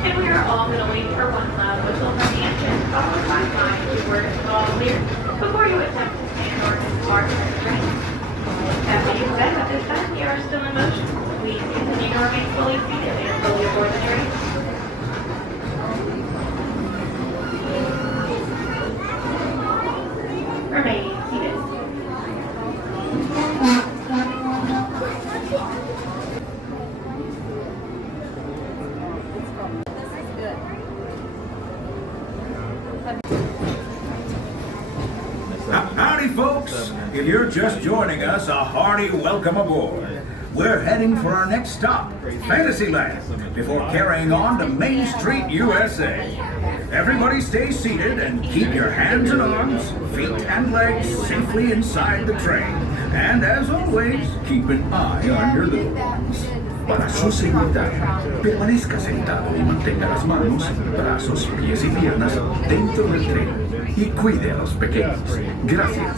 And we are all going to wait for one loud whistle from the engine, followed by mine to word is all clear, before you attempt to stand or depart from the train. After you've said at this time you are still in motion, please continue to remain fully seated and fully aboard the train. Remain seated. Howdy, folks. If you're just joining us, a hearty welcome aboard. We're heading for our next stop, Fantasyland, before carrying on to Main Street, USA. Everybody stay seated and keep your hands and arms, feet and legs safely inside the train. And as always, keep an eye on your little ones. Para su seguridad, permanezca sentado y mantenga las manos, brazos, pies y piernas dentro del tren y cuide a los pequeños. Gracias.